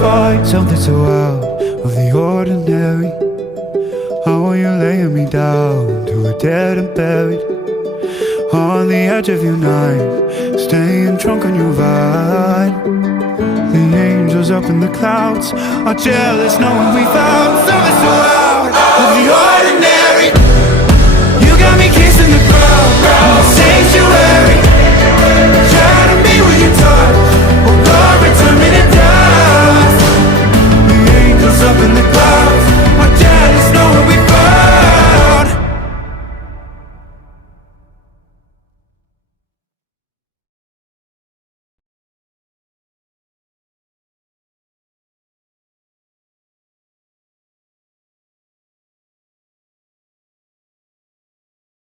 find something so out of the ordinary. How are you laying me down to a dead and buried on the edge of your knife, staying drunk on your vine. The angels up in the clouds are jealous knowing we found something so out of the ordinary. You got me kissing the ground.